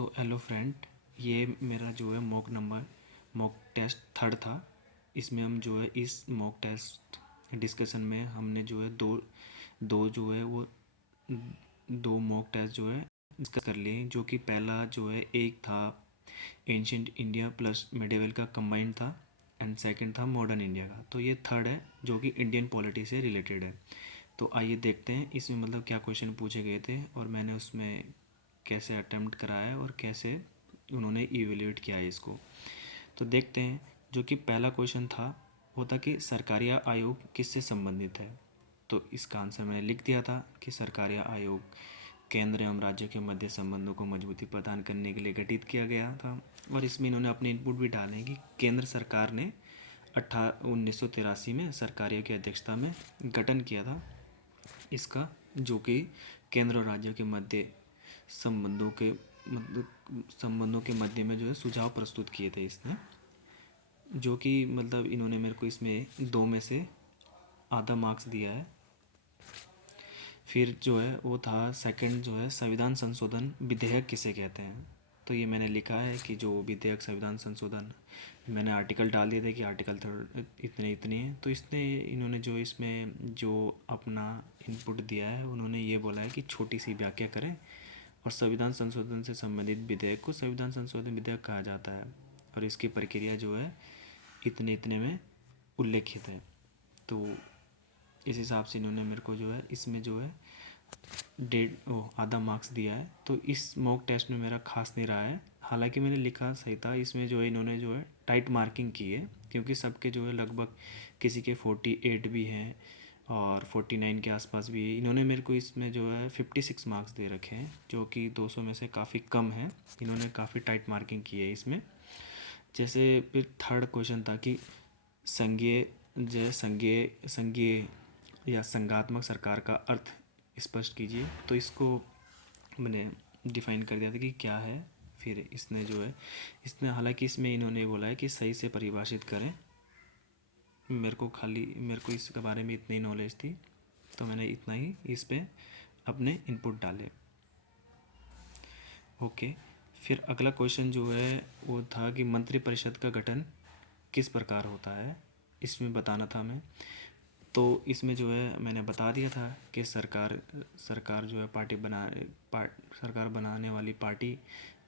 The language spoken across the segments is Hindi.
तो हेलो फ्रेंड, ये मेरा जो है मॉक टेस्ट थर्ड था। इसमें हम जो है इस मॉक टेस्ट डिस्कशन में हमने जो है दो दो जो है वो दो मॉक टेस्ट जो है डिस्कस कर लिए, जो कि पहला जो है एक था एंशियंट इंडिया प्लस मिडेवल का कंबाइंड था एंड सेकंड था मॉडर्न इंडिया का। तो ये थर्ड है जो कि इंडियन पॉलिटी से रिलेटेड है। तो आइए देखते हैं इसमें मतलब क्या क्वेश्चन पूछे गए थे और मैंने उसमें कैसे अटेम्प्ट कराया और कैसे उन्होंने इवेल्यूएट किया है इसको। तो देखते हैं। जो कि पहला क्वेश्चन था वो था कि सरकारी आयोग किससे संबंधित है। तो इसका आंसर मैंने लिख दिया था कि सरकारी आयोग केंद्र एवं राज्य के मध्य संबंधों को मजबूती प्रदान करने के लिए गठित किया गया था। और इसमें इन्होंने अपने इनपुट भी डाले कि केंद्र सरकार ने 1983 में सरकारियों की अध्यक्षता में गठन किया था इसका, जो कि केंद्र और राज्यों के मध्य संबंधों के संबंधों के मध्य में जो है सुझाव प्रस्तुत किए थे इसने। जो कि मतलब इन्होंने मेरे को इसमें 2 में से आधा मार्क्स दिया है। फिर जो है वो था सेकंड जो है संविधान संशोधन विधेयक किसे कहते हैं। तो ये मैंने लिखा है कि जो विधेयक संविधान संशोधन, मैंने आर्टिकल डाल दिए थे कि आर्टिकल थर्ड इतने इतने हैं। तो इसने इन्होंने जो इसमें जो अपना इनपुट दिया है उन्होंने ये बोला है कि छोटी सी व्याख्या करें और संविधान संशोधन से संबंधित विधेयक को संविधान संशोधन विधेयक कहा जाता है और इसकी प्रक्रिया जो है इतने इतने में उल्लेखित है। तो इस हिसाब से इन्होंने मेरे को जो है इसमें जो है आधा मार्क्स दिया है। तो इस मॉक टेस्ट में मेरा खास नहीं रहा है, हालांकि मैंने लिखा सही था। इसमें जो है इन्होंने जो है टाइट मार्किंग की है क्योंकि सबके जो है लगभग किसी के 48 भी हैं और 49 के आसपास भी है। इन्होंने मेरे को इसमें जो है 56 मार्क्स दे रखे हैं, जो कि 200 में से काफ़ी कम है। इन्होंने काफ़ी टाइट मार्किंग की है इसमें। जैसे फिर थर्ड क्वेश्चन था कि संघीय संघीय या संघात्मक सरकार का अर्थ स्पष्ट कीजिए। तो इसको मैंने डिफाइन कर दिया था कि क्या है। फिर इसने जो है हालांकि इसमें इन्होंने बोला है कि सही से परिभाषित करें। मेरे को इसके बारे में इतनी नॉलेज थी तो मैंने इतना ही इस पे अपने इनपुट डाले। ओके। फिर अगला क्वेश्चन जो है वो था कि मंत्रिपरिषद का गठन किस प्रकार होता है, इसमें बताना था मैं। तो इसमें जो है मैंने बता दिया था कि सरकार जो है सरकार बनाने वाली पार्टी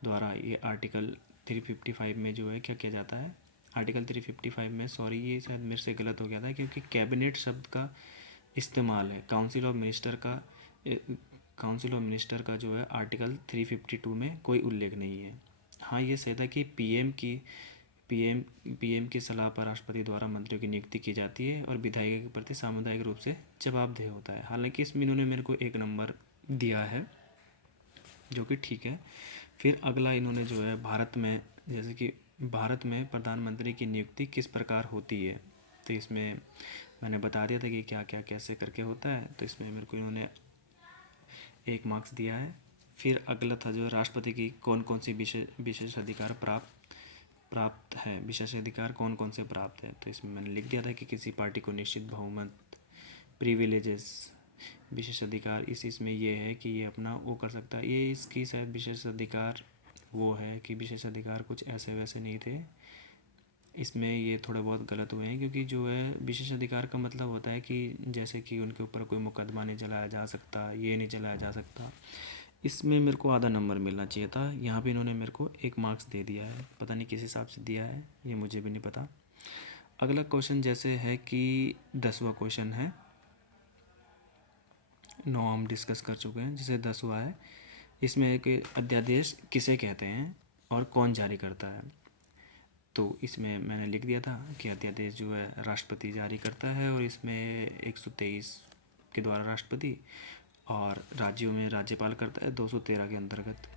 द्वारा ये आर्टिकल 355 में जो है क्या किया जाता है। आर्टिकल 355 में, सॉरी ये शायद मेरे से गलत हो गया था क्योंकि कैबिनेट शब्द का इस्तेमाल है। काउंसिल ऑफ मिनिस्टर का जो है आर्टिकल 352 में कोई उल्लेख नहीं है। हाँ, ये सही था कि पीएम की सलाह पर राष्ट्रपति द्वारा मंत्रियों की नियुक्ति की जाती है और विधायिका के प्रति सामुदायिक रूप से जवाबदेह होता है। हालांकि इसमें इन्होंने मेरे को 1 नंबर दिया है, जो कि ठीक है। फिर अगला इन्होंने जो है भारत में प्रधानमंत्री की नियुक्ति किस प्रकार होती है। तो इसमें मैंने बता दिया था कि क्या क्या कैसे करके होता है। तो इसमें मेरे को इन्होंने 1 मार्क्स दिया है। फिर अगला था जो राष्ट्रपति की कौन कौन सी विशेष अधिकार प्राप्त है, विशेषाधिकार कौन कौन से प्राप्त है। तो इसमें मैंने लिख दिया था कि किसी पार्टी को निश्चित बहुमत, प्रिविलेजेस, विशेषाधिकार इसमें ये है कि ये अपना वो कर सकता है। ये इसकी शायद विशेषाधिकार वो है कि विशेषाधिकार कुछ ऐसे वैसे नहीं थे। इसमें ये थोड़े बहुत गलत हुए हैं क्योंकि जो है विशेषाधिकार का मतलब होता है कि जैसे कि उनके ऊपर कोई मुकदमा नहीं चलाया जा सकता, ये नहीं चलाया जा सकता। इसमें मेरे को आधा नंबर मिलना चाहिए था, यहाँ पे इन्होंने मेरे को 1 मार्क्स दे दिया है। पता नहीं किस हिसाब से दिया है, ये मुझे भी नहीं पता। अगला क्वेश्चन जैसे है कि 10वां क्वेश्चन है, 9 हम डिस्कस कर चुके हैं, जैसे 10वां है। इसमें एक अध्यादेश किसे कहते हैं और कौन जारी करता है। तो इसमें मैंने लिख दिया था कि अध्यादेश जो है राष्ट्रपति जारी करता है और इसमें 123 के द्वारा राष्ट्रपति और राज्यों में राज्यपाल करता है 213 के अंतर्गत।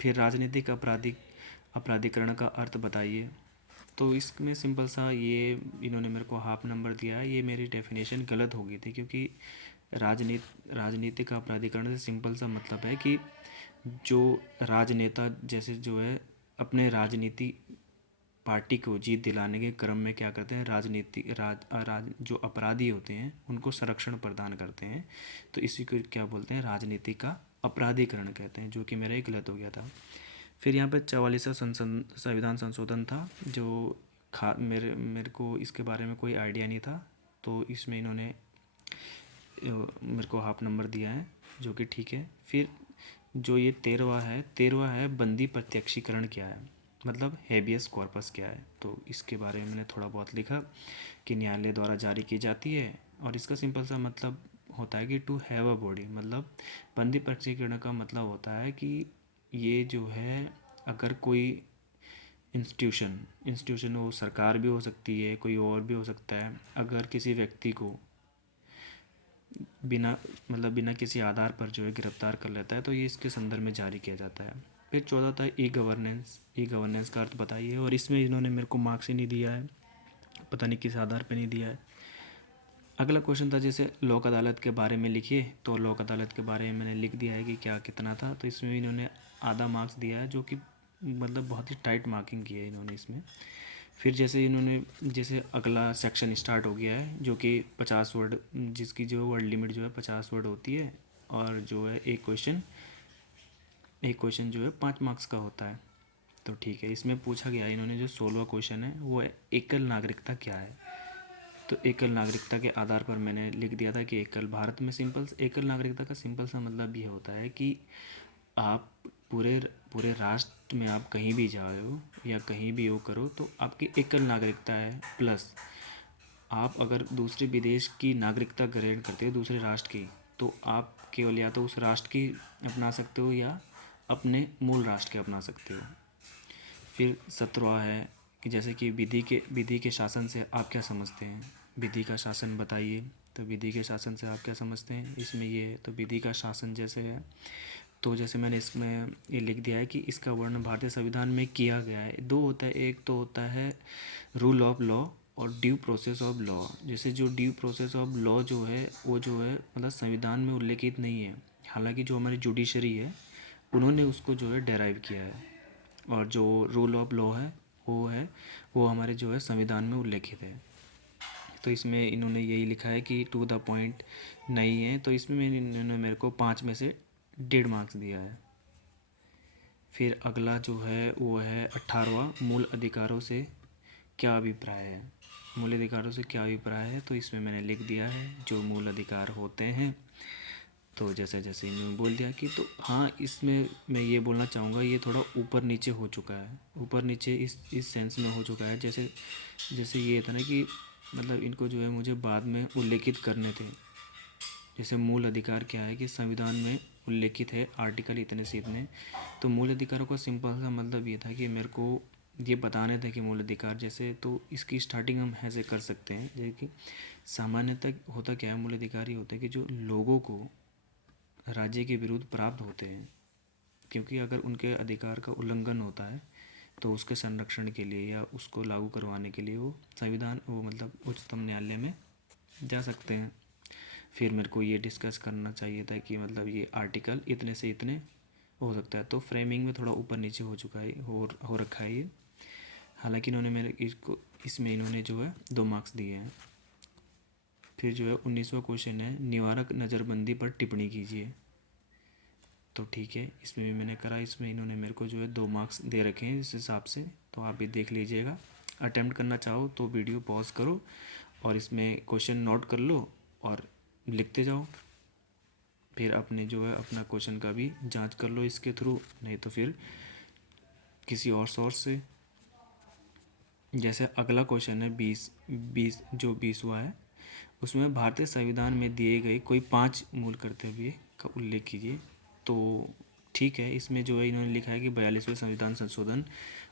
फिर राजनीतिक अपराधीकरण का अर्थ बताइए। तो इसमें सिंपल सा ये इन्होंने मेरे को हाफ नंबर दिया है। ये मेरी डेफिनेशन गलत हो गई थी क्योंकि राजनीतिक अपराधीकरण से सिंपल सा मतलब है कि जो राजनेता जैसे जो है अपने राजनीति पार्टी को जीत दिलाने के क्रम में क्या करते हैं, जो अपराधी होते हैं उनको संरक्षण प्रदान करते हैं। तो इसी को क्या बोलते हैं, राजनीति का अपराधीकरण कहते हैं, जो कि मेरा एक गलत हो गया था। फिर यहाँ पे 44वां संविधान संशोधन था जो मेरे को इसके बारे में कोई आइडिया नहीं था, तो इसमें इन्होंने मेरे को हाफ नंबर दिया है, जो कि ठीक है। फिर जो ये 13वां है बंदी प्रत्यक्षीकरण क्या है, मतलब हेबियस कॉर्पस क्या है। तो इसके बारे में मैंने थोड़ा बहुत लिखा कि न्यायालय द्वारा जारी की जाती है, और इसका सिंपल सा मतलब होता है कि टू हैव अ बॉडी, मतलब बंदी प्रत्यक्षीकरण का मतलब होता है कि ये जो है अगर कोई इंस्टीट्यूशन वो सरकार भी हो सकती है, कोई और भी हो सकता है, अगर किसी व्यक्ति को बिना किसी आधार पर जो है गिरफ्तार कर लेता है तो ये इसके संदर्भ में जारी किया जाता है। फिर 14 था ई गवर्नेंस का अर्थ बताइए, और इसमें इन्होंने मेरे को मार्क्स ही नहीं दिया है, पता नहीं किस आधार पर नहीं दिया है। अगला क्वेश्चन था जैसे लोक अदालत के बारे में लिखिए, तो लोक अदालत के बारे में मैंने लिख दिया है कि क्या कितना था, तो इसमें इन्होंने आधा मार्क्स दिया है, जो कि मतलब बहुत ही टाइट मार्किंग की है इन्होंने इसमें। फिर जैसे अगला सेक्शन स्टार्ट हो गया है, जो कि 50 वर्ड, जिसकी जो वर्ड लिमिट जो है 50 वर्ड होती है, और जो है एक क्वेश्चन जो है 5 मार्क्स का होता है। तो ठीक है, इसमें पूछा गया इन्होंने जो 16वां क्वेश्चन है वो है एकल नागरिकता क्या है। तो एकल नागरिकता के आधार पर मैंने लिख दिया था कि एकल नागरिकता का सिंपल सा मतलब ये होता है कि आप पूरे पूरे राष्ट्र में आप कहीं भी जाओ या कहीं भी वो करो तो आपकी एकल नागरिकता है, प्लस आप अगर दूसरे विदेश की नागरिकता ग्रहण करते हो दूसरे राष्ट्र की, तो आप केवल या तो उस राष्ट्र की अपना सकते हो या अपने मूल राष्ट्र के अपना सकते हो। फिर 17वां है कि जैसे कि विधि के शासन से आप क्या समझते हैं, विधि का शासन बताइए। तो विधि के शासन से आप क्या समझते हैं, इसमें ये तो विधि का शासन जैसे है, तो जैसे मैंने इसमें ये लिख दिया है कि इसका वर्णन भारतीय संविधान में किया गया है। दो होता है, एक तो होता है रूल ऑफ लॉ और ड्यू प्रोसेस ऑफ लॉ। जैसे जो ड्यू प्रोसेस ऑफ लॉ जो है वो जो है मतलब संविधान में उल्लेखित नहीं है, हालांकि जो हमारी जुडिशरी है उन्होंने उसको जो है डेराइव किया है, और जो रूल ऑफ लॉ है वो हमारे जो है संविधान में उल्लेखित है। तो इसमें इन्होंने यही लिखा है कि टू द पॉइंट नहीं है, तो इसमें इन्होंने मेरे को 5 में से 1.5 मार्क्स दिया है। फिर अगला जो है वो है 18वां, मूल अधिकारों से क्या अभिप्राय है। मूल अधिकारों से क्या अभिप्राय है, तो इसमें मैंने लिख दिया है जो मूल अधिकार होते हैं। तो जैसे जैसे इन्होंने बोल दिया कि तो हाँ, इसमें मैं ये बोलना चाहूँगा ये थोड़ा ऊपर नीचे हो चुका है, ऊपर नीचे इस सेंस में हो चुका है। जैसे जैसे ये था ना कि मतलब इनको जो है मुझे बाद में उल्लेखित करने थे। जैसे मूल अधिकार क्या है कि संविधान में उल्लेखित है आर्टिकल इतने से इतने, तो मूल अधिकारों का सिंपल सा मतलब ये था कि मेरे को ये बताने थे कि मूल अधिकार जैसे, तो इसकी स्टार्टिंग हम ऐसे कर सकते हैं जैसे कि सामान्यतः होता क्या है, मूल अधिकार ये होते हैं कि जो लोगों को राज्य के विरुद्ध प्राप्त होते हैं, क्योंकि अगर उनके अधिकार का उल्लंघन होता है तो उसके संरक्षण के लिए या उसको लागू करवाने के लिए वो मतलब उच्चतम न्यायालय में जा सकते हैं। फिर मेरे को ये डिस्कस करना चाहिए था कि मतलब ये आर्टिकल इतने से इतने हो सकता है, तो फ्रेमिंग में थोड़ा ऊपर नीचे हो चुका है, हो रखा है ये। हालांकि इसमें इन्होंने जो है 2 मार्क्स दिए हैं। फिर जो है 19वां क्वेश्चन है निवारक नज़रबंदी पर टिप्पणी कीजिए। तो ठीक है, इसमें भी मैंने करा, इसमें इन्होंने मेरे को जो है 2 मार्क्स दे रखे हैं इस हिसाब से, तो आप भी देख लीजिएगा। अटेम्प्ट करना चाहो तो वीडियो पॉज करो और इसमें क्वेश्चन नोट कर लो और लिखते जाओ। फिर अपने जो है अपना क्वेश्चन का भी जांच कर लो इसके थ्रू, नहीं तो फिर किसी और सोर्स से। जैसे अगला क्वेश्चन है 20वां है, उसमें भारतीय संविधान में दिए गए कोई 5 मूल कर्तव्य का उल्लेख कीजिए। तो ठीक है, इसमें जो है इन्होंने लिखा है कि 42वें संविधान संशोधन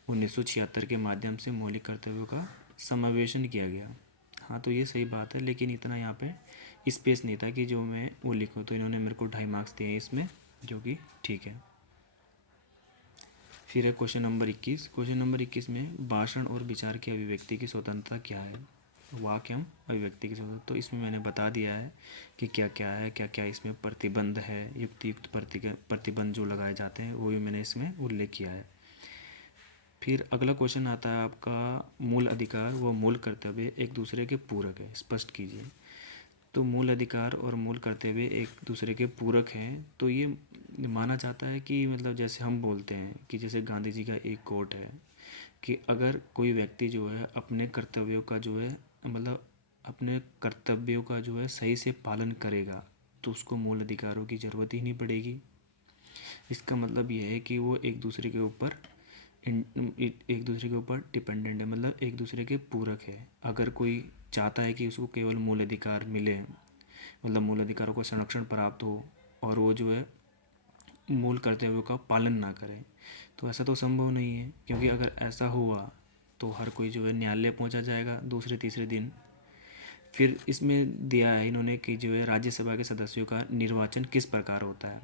1976 के माध्यम से मौलिक कर्तव्यों का समावेशन किया गया। हाँ, तो ये सही बात है, लेकिन इतना यहाँ पे स्पेस नहीं था कि जो मैं वो लिखूँ, तो इन्होंने मेरे को 2.5 मार्क्स दिए इसमें, जो कि ठीक है। फिर है क्वेश्चन नंबर 21 में भाषण और विचार की अभिव्यक्ति की स्वतंत्रता क्या है, वाक्य एवं अभिव्यक्ति की स्वतंत्रता। तो इसमें मैंने बता दिया है कि क्या क्या है, क्या क्या इसमें प्रतिबंध है, युक्तियुक्त प्रतिबंध जो लगाए जाते हैं वो भी मैंने इसमें उल्लेख किया है। फिर अगला क्वेश्चन आता है आपका मूल अधिकार व मूल कर्तव्य एक दूसरे के पूरक है, स्पष्ट कीजिए। तो मूल अधिकार और मूल कर्तव्य एक दूसरे के पूरक हैं। तो ये माना जाता है कि मतलब जैसे हम बोलते हैं कि जैसे गांधी जी का एक कोट है कि अगर कोई व्यक्ति जो है अपने कर्तव्यों का जो है मतलब अपने कर्तव्यों का जो है सही से पालन करेगा तो उसको मूल अधिकारों की ज़रूरत ही नहीं पड़ेगी। इसका मतलब ये है कि वो एक दूसरे के ऊपर एक दूसरे के ऊपर डिपेंडेंट है, मतलब एक दूसरे के पूरक है। अगर कोई चाहता है कि उसको केवल मूल अधिकार मिले, मतलब मूल अधिकारों का संरक्षण प्राप्त हो और वो जो है मूल कर्तव्यों का पालन ना करे, तो ऐसा तो संभव नहीं है। क्योंकि अगर ऐसा हुआ तो हर कोई जो है न्यायालय पहुंचा जाएगा दूसरे तीसरे दिन। फिर इसमें दिया है इन्होंने कि जो है राज्यसभा के सदस्यों का निर्वाचन किस प्रकार होता है।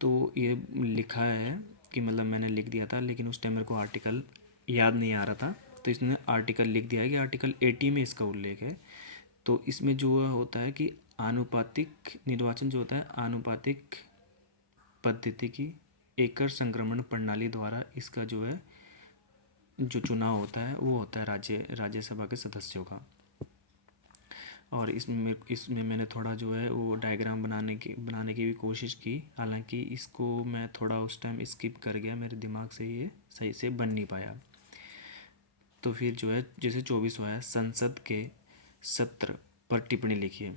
तो ये लिखा है कि मतलब मैंने लिख दिया था लेकिन उस टाइम मेरे को आर्टिकल याद नहीं आ रहा था, तो इसने आर्टिकल लिख दिया है कि आर्टिकल 80 में इसका उल्लेख है। तो इसमें जो होता है कि आनुपातिक निर्वाचन जो होता है आनुपातिक पद्धति की एकल संक्रमण प्रणाली द्वारा इसका जो है जो चुनाव होता है वो होता है राज्यसभा के सदस्यों का। और इसमें मैंने थोड़ा जो है वो डायग्राम बनाने की भी कोशिश की, हालांकि इसको मैं थोड़ा उस टाइम स्किप कर गया, मेरे दिमाग से ये सही से बन नहीं पाया। तो फिर जो है जैसे 24वां है संसद के सत्र पर टिप्पणी लिखिए।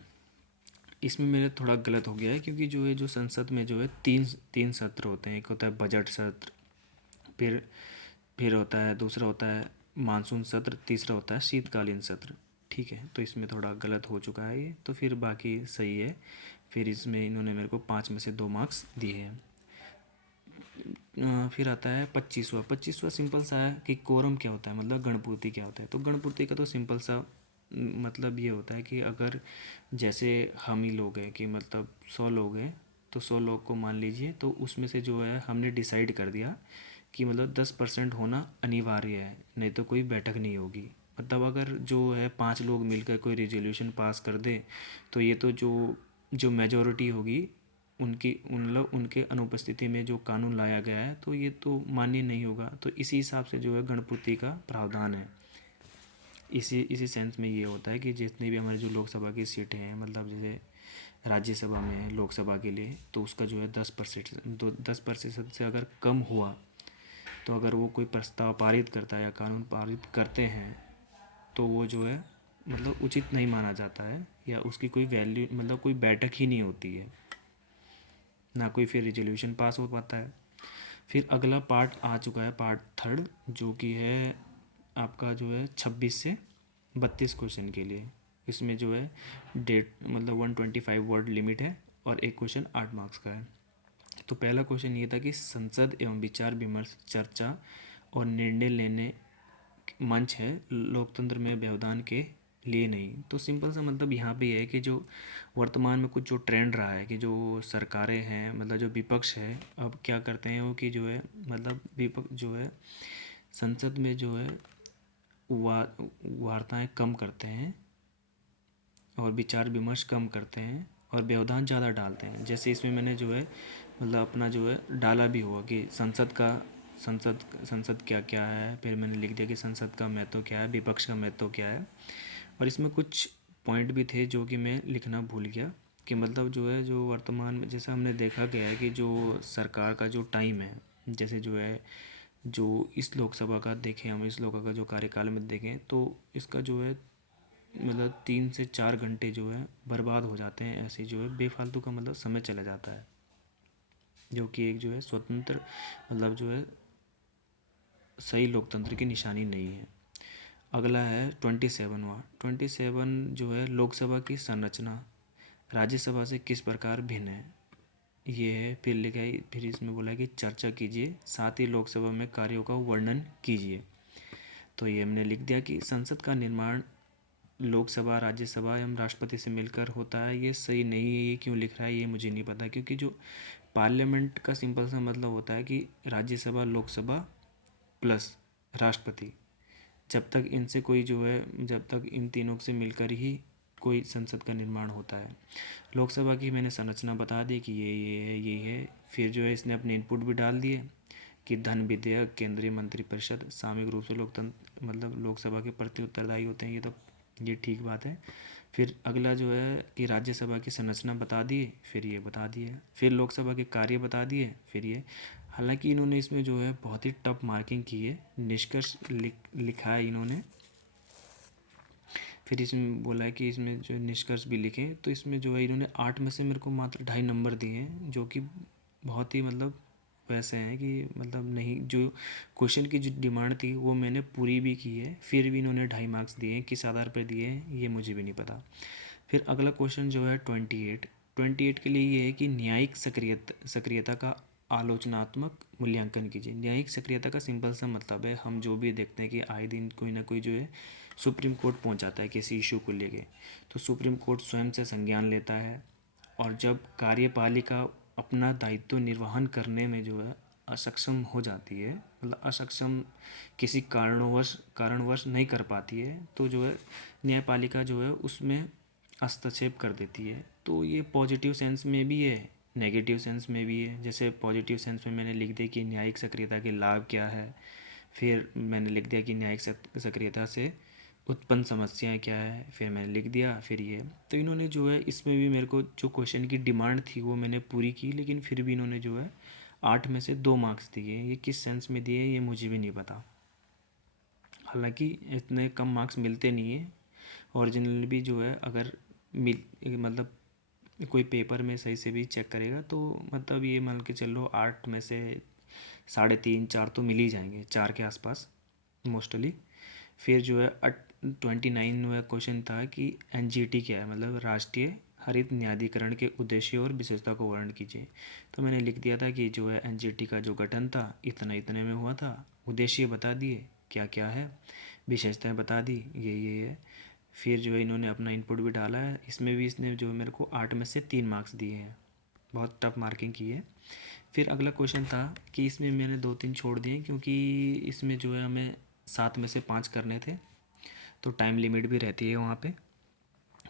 इसमें मेरे थोड़ा गलत हो गया है क्योंकि जो है जो संसद में जो है तीन तीन सत्र होते हैं। एक होता है बजट सत्र, फिर होता है दूसरा होता है मानसून सत्र, तीसरा होता है शीतकालीन सत्र। ठीक है, तो इसमें थोड़ा गलत हो चुका है ये, तो फिर बाकी सही है। फिर इसमें इन्होंने मेरे को 5 में से 2 मार्क्स दिए हैं। फिर आता है 25वां सिंपल सा है कि कोरम क्या होता है, मतलब गणपूर्ति क्या होता है। तो गणपूर्ति का तो सिंपल सा मतलब ये होता है कि अगर जैसे हम ही लोग हैं कि मतलब 100 लोग हैं, तो 100 लोग को मान लीजिए, तो उसमें से जो है हमने डिसाइड कर दिया कि मतलब 10% होना अनिवार्य है, नहीं तो कोई बैठक नहीं होगी। मतलब अगर जो है 5 लोग मिलकर कोई रेजोल्यूशन पास कर दे तो ये तो जो जो मेजॉरिटी होगी उनके अनुपस्थिति में जो कानून लाया गया है तो ये तो मान्य नहीं होगा। तो इसी हिसाब से जो है गणपूर्ति का प्रावधान है। इसी सेंस में ये होता है कि जितनी भी हमारी जो लोकसभा की सीटें हैं, मतलब जैसे राज्यसभा में है लोकसभा के लिए, तो उसका जो है 10% से अगर कम हुआ तो अगर वो कोई प्रस्ताव पारित करता है या कानून पारित करते हैं तो वो जो है मतलब उचित नहीं माना जाता है, या उसकी कोई वैल्यू मतलब कोई बैठक ही नहीं होती है, ना कोई फिर रिजोल्यूशन पास हो पाता है। फिर अगला पार्ट आ चुका है, पार्ट थर्ड, जो कि है आपका जो है 26 से 32 क्वेश्चन के लिए। इसमें जो है डेट मतलब 125 वर्ड लिमिट है और एक क्वेश्चन 8 मार्क्स का है। तो पहला क्वेश्चन ये था कि संसद एवं विचार विमर्श चर्चा और निर्णय लेने मंच है लोकतंत्र में व्यवधान के लिए नहीं। तो सिंपल सा मतलब यहाँ पे ये है कि जो वर्तमान में कुछ जो ट्रेंड रहा है कि जो सरकारें हैं मतलब जो विपक्ष है अब क्या करते हैं वो कि जो है मतलब विपक्ष जो है संसद में जो है वार्ताएं कम करते हैं और विचार विमर्श कम करते हैं और व्यवधान ज़्यादा डालते हैं। जैसे इसमें मैंने जो है मतलब अपना जो है डाला भी हुआ कि संसद क्या क्या है, फिर मैंने लिख दिया कि संसद का महत्व क्या है, विपक्ष का महत्व क्या है। और इसमें कुछ पॉइंट भी थे जो कि मैं लिखना भूल गया कि मतलब जो है जो वर्तमान में जैसे हमने देखा गया है कि जो सरकार का जो टाइम है, जैसे जो है जो इस लोकसभा का देखें, हम इस लोकसभा का जो कार्यकाल में देखें तो इसका जो है मतलब 3 से 4 घंटे जो है बर्बाद हो जाते हैं, ऐसे जो है बेफालतू का मतलब समय चला जाता है, जो कि एक जो है स्वतंत्र मतलब जो है सही लोकतंत्र की निशानी नहीं है। अगला है 27वां जो है लोकसभा की संरचना राज्यसभा से किस प्रकार भिन्न है, ये है। फिर लिखा है, फिर इसमें बोला है कि चर्चा कीजिए, साथ ही लोकसभा में कार्यों का वर्णन कीजिए। तो ये हमने लिख दिया कि संसद का निर्माण लोकसभा राज्यसभा एवं राष्ट्रपति से मिलकर होता है। ये सही नहीं है, ये क्यों लिख रहा है ये मुझे नहीं पता, क्योंकि जो पार्लियामेंट का सिंपल सा मतलब होता है कि राज्यसभा लोकसभा प्लस राष्ट्रपति, जब तक इन तीनों से मिलकर ही कोई संसद का निर्माण होता है। लोकसभा की मैंने संरचना बता दी कि ये है। फिर जो है इसने अपने इनपुट भी डाल दिए कि धन विधेयक केंद्रीय मंत्रिपरिषद सामूहिक रूप से लोकतंत्र मतलब लोकसभा के प्रति उत्तरदायी होते हैं, ये ठीक बात है। फिर अगला जो है कि राज्यसभा की संरचना बता दिए, फिर ये बता दिए। फिर लोकसभा के कार्य बता दिए, फिर ये। हालांकि इन्होंने इसमें जो है बहुत ही टफ मार्किंग की है। निष्कर्ष लिखा है इन्होंने। फिर इसमें बोला है कि इसमें जो निष्कर्ष भी लिखे, तो इसमें जो है इन्होंने 8 में से मेरे को मात्र 2.5 नंबर दिए हैं, जो कि बहुत ही मतलब वैसे हैं कि मतलब नहीं, जो क्वेश्चन की जो डिमांड थी वो मैंने पूरी भी की है, फिर भी इन्होंने 2.5 मार्क्स दिए हैं। किस आधार पर दिए हैं ये मुझे भी नहीं पता। फिर अगला क्वेश्चन जो है 28 के लिए ये है कि न्यायिक सक्रियता का आलोचनात्मक मूल्यांकन कीजिए। न्यायिक सक्रियता का सिंपल सा मतलब है, हम जो भी देखते हैं कि आए दिन कोई ना कोई जो है सुप्रीम कोर्ट पहुंच जाता है किसी इशू को लेके, तो सुप्रीम कोर्ट स्वयं से संज्ञान लेता है, और जब कार्यपालिका अपना दायित्व निर्वहन करने में जो है असक्षम हो जाती है, मतलब असक्षम किसी कारणवश नहीं कर पाती है, तो जो है न्यायपालिका जो है उसमें हस्तक्षेप कर देती है। तो ये पॉजिटिव सेंस में भी है, नेगेटिव सेंस में भी है। जैसे पॉजिटिव सेंस में मैंने लिख दिया कि न्यायिक सक्रियता के लाभ क्या है, फिर मैंने लिख दिया कि न्यायिक सक्रियता से उत्पन्न समस्याएं क्या है, फिर मैंने लिख दिया, फिर ये। तो इन्होंने जो है इसमें भी मेरे को जो क्वेश्चन की डिमांड थी वो मैंने पूरी की, लेकिन फिर भी इन्होंने जो है 8 में से 2 मार्क्स दिए। ये किस सेंस में दिए ये मुझे भी नहीं पता। हालांकि इतने कम मार्क्स मिलते नहीं है। ओरिजिनल भी जो है अगर मिल मतलब कोई पेपर में सही से भी चेक करेगा तो मतलब ये मान के चलो 8 में से 3.5 4 तो मिल ही जाएंगे, 4 के आसपास मोस्टली। फिर जो है 29वां क्वेश्चन था कि एनजीटी क्या है, मतलब राष्ट्रीय हरित न्यायाधिकरण के उद्देश्य और विशेषता को वर्णन कीजिए। तो मैंने लिख दिया था कि जो है एनजीटी का जो गठन था इतना इतने में हुआ था, उद्देश्य बता दिए क्या क्या है, विशेषताएं बता दी ये है। फिर जो है इन्होंने अपना इनपुट भी डाला है, इसमें भी इसने जो मेरे को 8 में से 3 मार्क्स दिए हैं, बहुत टफ मार्किंग की है। फिर अगला क्वेश्चन था कि इसमें मैंने 2-3 छोड़ दिए क्योंकि इसमें जो है हमें 7 में से 5 करने थे, तो टाइम लिमिट भी रहती है वहाँ पे।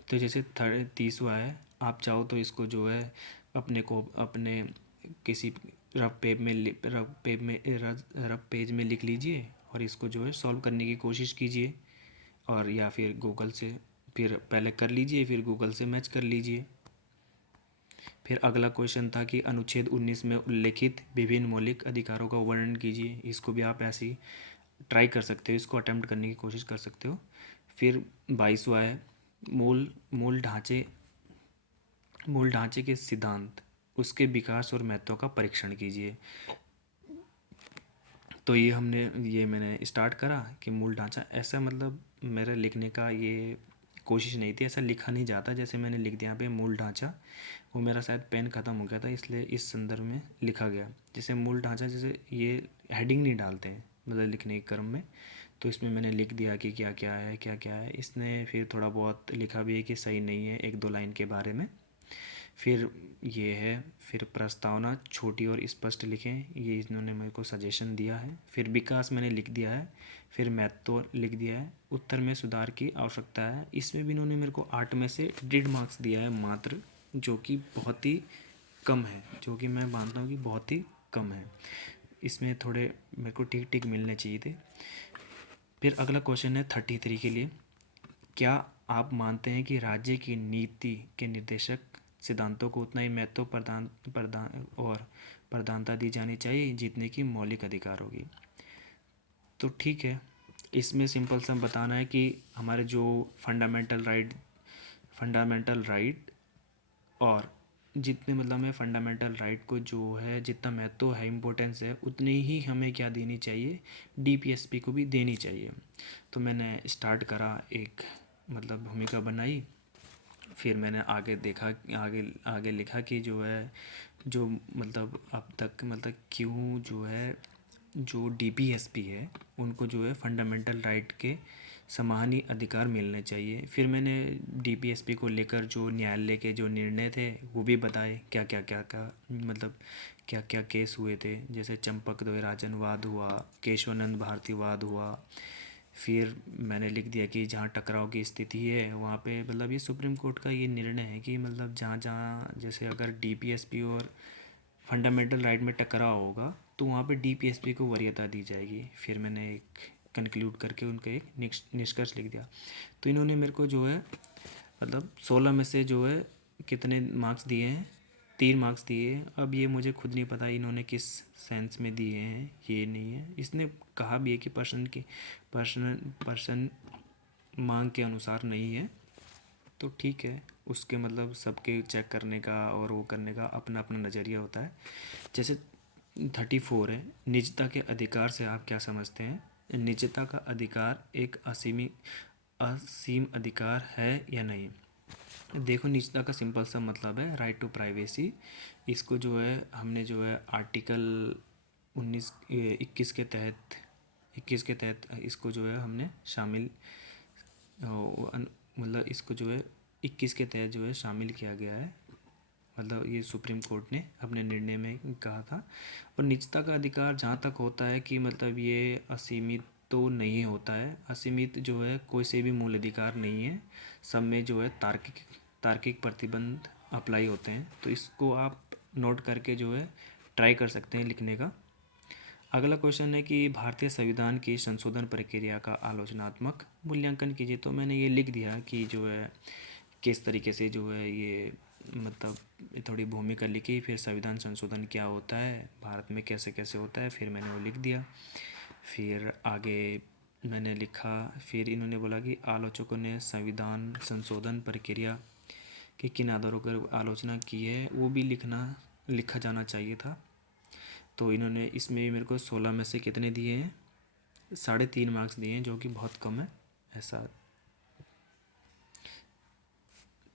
तो जैसे 30वां है, आप चाहो तो इसको जो है अपने किसी रफ पेज में लिख लीजिए और इसको जो है सॉल्व करने की कोशिश कीजिए, और या फिर गूगल से फिर पहले कर लीजिए, फिर गूगल से मैच कर लीजिए। फिर अगला क्वेश्चन था कि अनुच्छेद 19 में उल्लेखित विभिन्न मौलिक अधिकारों का वर्णन कीजिए। इसको भी आप ऐसे ही ट्राई कर सकते हो, इसको अटेम्प्ट करने की कोशिश कर सकते हो। फिर 22वां है, मूल मूल ढांचे मूल ढांचे के सिद्धांत, उसके विकास और महत्व का परीक्षण कीजिए। तो ये मैंने स्टार्ट करा कि मूल ढांचा, ऐसा मतलब मेरे लिखने का ये कोशिश नहीं थी, ऐसा लिखा नहीं जाता। जैसे मैंने लिख दिया यहाँ पे मूल ढांचा, वो मेरा शायद पेन ख़त्म हो गया था इसलिए इस संदर्भ में लिखा गया। जैसे मूल ढांचा, जैसे ये हेडिंग नहीं डालते हैं मतलब लिखने के क्रम में, तो इसमें मैंने लिख दिया कि क्या क्या है क्या क्या है। इसने फिर थोड़ा बहुत लिखा भी है कि सही नहीं है 1-2 लाइन के बारे में। फिर ये है, फिर प्रस्तावना छोटी और स्पष्ट लिखें, ये इन्होंने मेरे को सजेशन दिया है। फिर विकास मैंने लिख दिया है, फिर महत्व लिख दिया है, उत्तर में सुधार की आवश्यकता है। इसमें भी इन्होंने मेरे को 8 में से 1.5 मार्क्स दिया है मात्र, जो कि बहुत ही कम है, जो कि मैं मानता हूँ कि बहुत ही कम है। इसमें थोड़े मेरे को ठीक ठीक मिलने चाहिए थे। फिर अगला क्वेश्चन है 33 के लिए, क्या आप मानते हैं कि राज्य की नीति के निर्देशक सिद्धांतों को उतना ही महत्व प्रधानता दी जानी चाहिए जितने की मौलिक अधिकार होगी? तो ठीक है, इसमें सिंपल सा बताना है कि हमारे जो फंडामेंटल राइट और जितने मतलब हमें फंडामेंटल राइट को जो है जितना महत्व है, इम्पोर्टेंस है, उतनी ही हमें क्या देनी चाहिए, डीपीएसपी को भी देनी चाहिए। तो मैंने स्टार्ट करा, एक मतलब भूमिका बनाई, फिर मैंने आगे देखा, आगे आगे लिखा कि जो है जो मतलब अब तक मतलब क्यों जो है जो डीपीएसपी है उनको जो है फंडामेंटल राइट के समानी अधिकार मिलने चाहिए। फिर मैंने डीपीएसपी को लेकर जो न्यायालय के जो निर्णय थे वो भी बताए, क्या क्या क्या क्या मतलब क्या क्या केस हुए थे। जैसे चंपक द्वैराजन वाद हुआ, केशवानंद भारती वाद हुआ। फिर मैंने लिख दिया कि जहाँ टकराव की स्थिति है वहाँ पे मतलब ये सुप्रीम कोर्ट का ये निर्णय है कि मतलब जहाँ जहाँ जैसे अगर डीपीएसपी और फंडामेंटल राइट में टकराव होगा तो वहाँ पे डीपीएसपी को वरीयता दी जाएगी। फिर मैंने एक कंक्लूड करके उनका एक निष्कर्ष लिख दिया। तो इन्होंने मेरे को जो है मतलब 16 में से जो है कितने मार्क्स दिए हैं, 3 मार्क्स दिए हैं। अब ये मुझे खुद नहीं पता इन्होंने किस सेंस में दिए हैं, ये नहीं है। इसने कहा भी है कि पर्सन मांग के अनुसार नहीं है, तो ठीक है। उसके मतलब सबके चेक करने का और वो करने का अपना अपना नज़रिया होता है। जैसे 34 है, निजता के अधिकार से आप क्या समझते हैं? निजता का अधिकार एक असीम अधिकार है या नहीं? देखो, निजता का सिंपल सा मतलब है राइट टू प्राइवेसी। इसको जो है हमने जो है आर्टिकल 21 के तहत इसको जो है हमने शामिल मतलब इसको जो है 21 के तहत जो है शामिल किया गया है। मतलब ये सुप्रीम कोर्ट ने अपने निर्णय में कहा था। और निजता का अधिकार जहाँ तक होता है कि मतलब ये असीमित तो नहीं होता है। असीमित जो है कोई से भी मूल अधिकार नहीं है, सब में जो है तार्किक प्रतिबंध अप्लाई होते हैं। तो इसको आप नोट करके जो है ट्राई कर सकते हैं लिखने का। अगला क्वेश्चन है कि भारतीय संविधान की संशोधन प्रक्रिया का आलोचनात्मक मूल्यांकन कीजिए। तो मैंने ये लिख दिया कि जो है किस तरीके से जो है ये मतलब थोड़ी भूमिका लिखी, फिर संविधान संशोधन क्या होता है, भारत में कैसे कैसे होता है, फिर मैंने वो लिख दिया। फिर आगे मैंने लिखा, फिर इन्होंने बोला कि आलोचकों ने संविधान संशोधन प्रक्रिया के किन आधारों पर आलोचना की है, वो भी लिखा जाना चाहिए था। तो इन्होंने इसमें भी मेरे को 16 में से कितने दिए हैं? 3.5 मार्क्स दिए हैं, जो कि बहुत कम है ऐसा।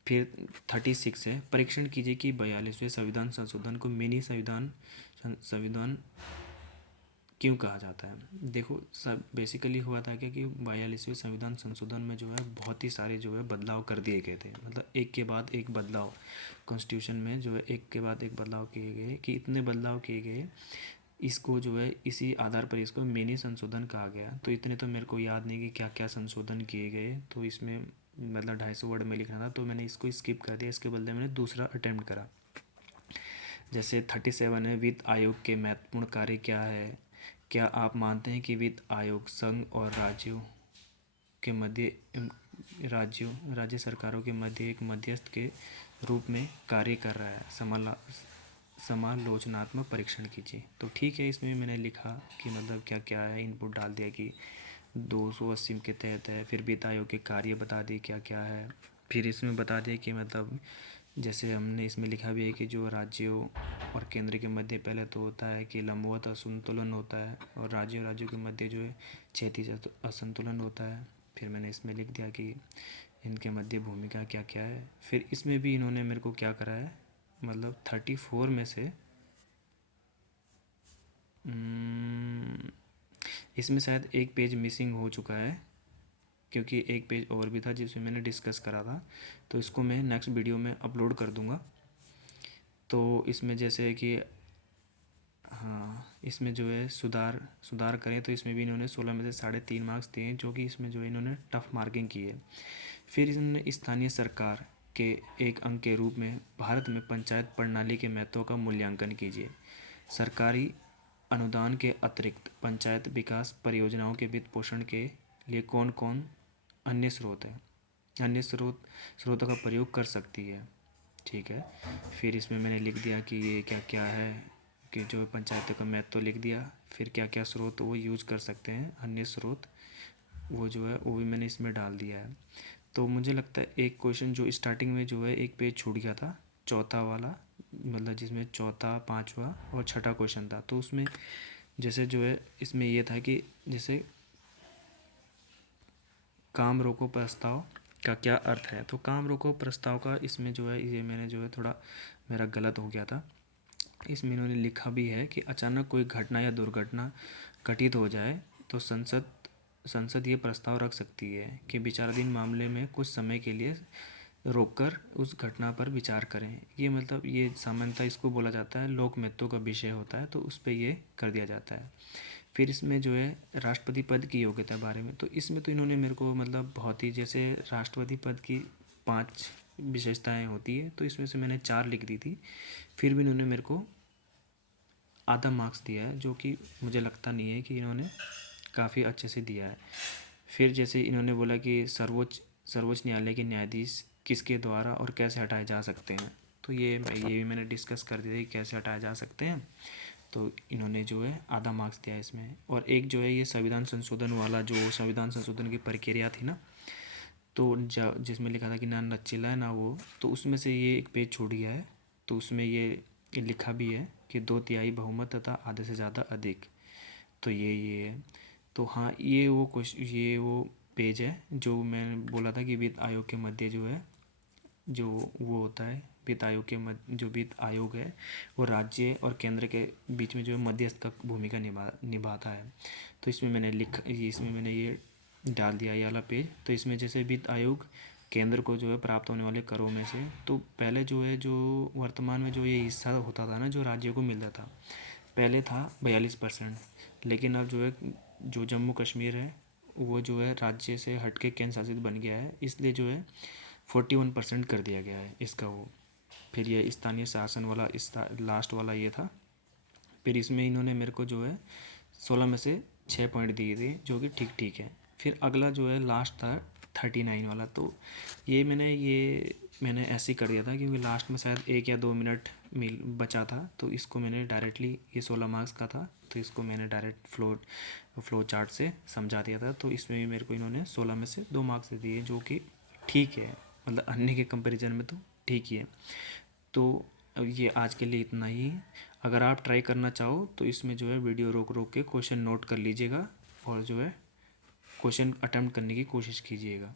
फिर 36 है, परीक्षण कीजिए कि 42वें संविधान संशोधन को मिनी संविधान क्यों कहा जाता है। देखो, सब बेसिकली हुआ था क्या कि 42वें संविधान संशोधन में जो है बहुत ही सारे जो है बदलाव कर दिए गए थे। मतलब एक के बाद एक बदलाव कॉन्स्टिट्यूशन में जो है एक के बाद एक बदलाव किए गए, कि इतने बदलाव किए गए, इसको जो है इसी आधार पर इसको मिनी संशोधन कहा गया। तो इतने तो मेरे को याद नहीं कि क्या क्या संशोधन किए गए, तो इसमें मतलब 250 वर्ड में लिखना था, तो मैंने इसको स्किप कर दिया। इसके बदले मैंने दूसरा अटेम्प्ट करा। जैसे 37 है, वित्त आयोग के महत्वपूर्ण कार्य क्या है? क्या आप मानते हैं कि वित्त आयोग संघ और के मध्य राज्य सरकारों के मध्य एक मध्यस्थ के रूप में कार्य कर रहा है? समालोचनात्मक परीक्षण कीजिए। तो ठीक है, इसमें मैंने लिखा कि मतलब क्या क्या है, इनपुट डाल दिया कि 280 के तहत है। फिर वित्त आयोग के कार्य बता दिए क्या क्या है। फिर इसमें बता दिया कि मतलब जैसे हमने इसमें लिखा भी है कि जो राज्यों और केंद्र के मध्य पहले तो होता है कि लंबवत असंतुलन होता है, और राज्यों के मध्य जो है क्षैतिज असंतुलन होता है। फिर मैंने इसमें लिख दिया कि इनके मध्य भूमिका क्या क्या है। फिर इसमें भी इन्होंने मेरे को क्या करा है, मतलब 34 में से इसमें शायद एक पेज मिसिंग हो चुका है, क्योंकि एक पेज और भी था जिसमें मैंने डिस्कस करा था। तो इसको मैं नेक्स्ट वीडियो में अपलोड कर दूंगा। तो इसमें जैसे कि हाँ, इसमें जो है सुधार करें, तो इसमें भी इन्होंने 16 में से 3.5 मार्क्स दिए हैं, जो कि इसमें जो है इन्होंने टफ मार्किंग की है। फिर इन्होंने स्थानीय सरकार के एक अंग के रूप में भारत में पंचायत प्रणाली के महत्व का मूल्यांकन कीजिए। सरकारी अनुदान के अतिरिक्त पंचायत विकास परियोजनाओं के वित्त पोषण के लिए कौन कौन अन्य स्रोतों का प्रयोग कर सकती है? ठीक है। फिर इसमें मैंने लिख दिया कि ये क्या क्या है, कि जो पंचायतों का महत्व लिख दिया। फिर क्या क्या स्रोत वो यूज कर सकते हैं, अन्य स्रोत, वो जो है वो भी मैंने इसमें डाल दिया है। तो मुझे लगता है एक क्वेश्चन जो स्टार्टिंग में जो है एक पेज छूट गया था, चौथा वाला, मतलब जिसमें चौथा, पांचवा और छठा क्वेश्चन था। तो उसमें जैसे जो है इसमें ये था कि जैसे काम रोको प्रस्ताव का क्या अर्थ है। तो काम रोको प्रस्ताव का इसमें जो है ये मैंने जो है थोड़ा मेरा गलत हो गया था। इसमें इन्होंने लिखा भी है कि अचानक कोई घटना या दुर्घटना घटित हो जाए तो संसद ये प्रस्ताव रख सकती है कि विचाराधीन मामले में कुछ समय के लिए रोककर उस घटना पर विचार करें। ये मतलब ये सामान्यतः इसको बोला जाता है, लोक महत्व का विषय होता है, तो उस पर ये कर दिया जाता है। फिर इसमें जो है राष्ट्रपति पद की योग्यता बारे में, तो इसमें तो इन्होंने मेरे को मतलब बहुत ही, जैसे राष्ट्रपति पद की 5 विशेषताएं होती है, तो इसमें से मैंने 4 लिख दी थी। फिर भी इन्होंने मेरे को आधा मार्क्स दिया है, जो कि मुझे लगता नहीं है कि इन्होंने काफ़ी अच्छे से दिया है। फिर जैसे इन्होंने बोला कि सर्वोच्च न्यायालय के न्यायाधीश किसके द्वारा और कैसे हटाए जा सकते हैं। तो ये भी मैंने डिस्कस कर दिया कि कैसे हटाए जा सकते हैं। तो इन्होंने जो है आधा मार्क्स दिया इसमें। और एक जो है ये संविधान संशोधन वाला, जो संविधान संशोधन की प्रक्रिया थी ना, तो जिसमें लिखा था कि ना लचीला है ना वो, तो उसमें से ये एक पेज छूट गया है। तो उसमें ये लिखा भी है कि 2/3 बहुमत तथा आधे से ज़्यादा अधिक। तो ये है। तो हाँ, ये वो पेज है जो मैं बोला था कि वित्त आयोग के मध्य जो है, जो वो होता है वित्त आयोग के मध्य, जो वित्त आयोग है वो राज्य और केंद्र के बीच में जो है मध्यस्थ का भूमिका निभाता है। तो इसमें मैंने ये डाल दिया ये वाला पेज। तो इसमें जैसे वित्त आयोग केंद्र को जो है प्राप्त होने वाले करों में से, तो पहले जो है, जो वर्तमान में जो ये हिस्सा होता था ना जो राज्य को मिलता था, पहले था 42%। लेकिन अब जो है, जो जम्मू कश्मीर है वो जो है राज्य से हट के केंद्र शासित बन गया है, इसलिए जो है 41% कर दिया गया है इसका वो। फिर ये स्थानीय शासन वाला लास्ट वाला ये था। फिर इसमें इन्होंने मेरे को जो है 16 में से 6 पॉइंट दिए थे जो कि ठीक ठीक है। फिर अगला जो है लास्ट था 39 वाला। तो मैंने ऐसे ही कर दिया था क्योंकि लास्ट में शायद 1 या 2 मिनट मिल बचा था, तो इसको मैंने डायरेक्टली, ये 16 मार्क्स का था तो इसको मैंने डायरेक्ट फ्लो चार्ट से समझा दिया था। तो इसमें भी मेरे को इन्होंने 16 में से 2 मार्क्स दे दिए जो कि ठीक है, मतलब अन्य के कंपैरिजन में तो ठीक ही है। तो अब ये आज के लिए इतना ही है। अगर आप ट्राई करना चाहो तो इसमें जो है वीडियो रोक रोक के क्वेश्चन नोट कर लीजिएगा और जो है क्वेश्चन अटेम्प्ट करने की कोशिश कीजिएगा।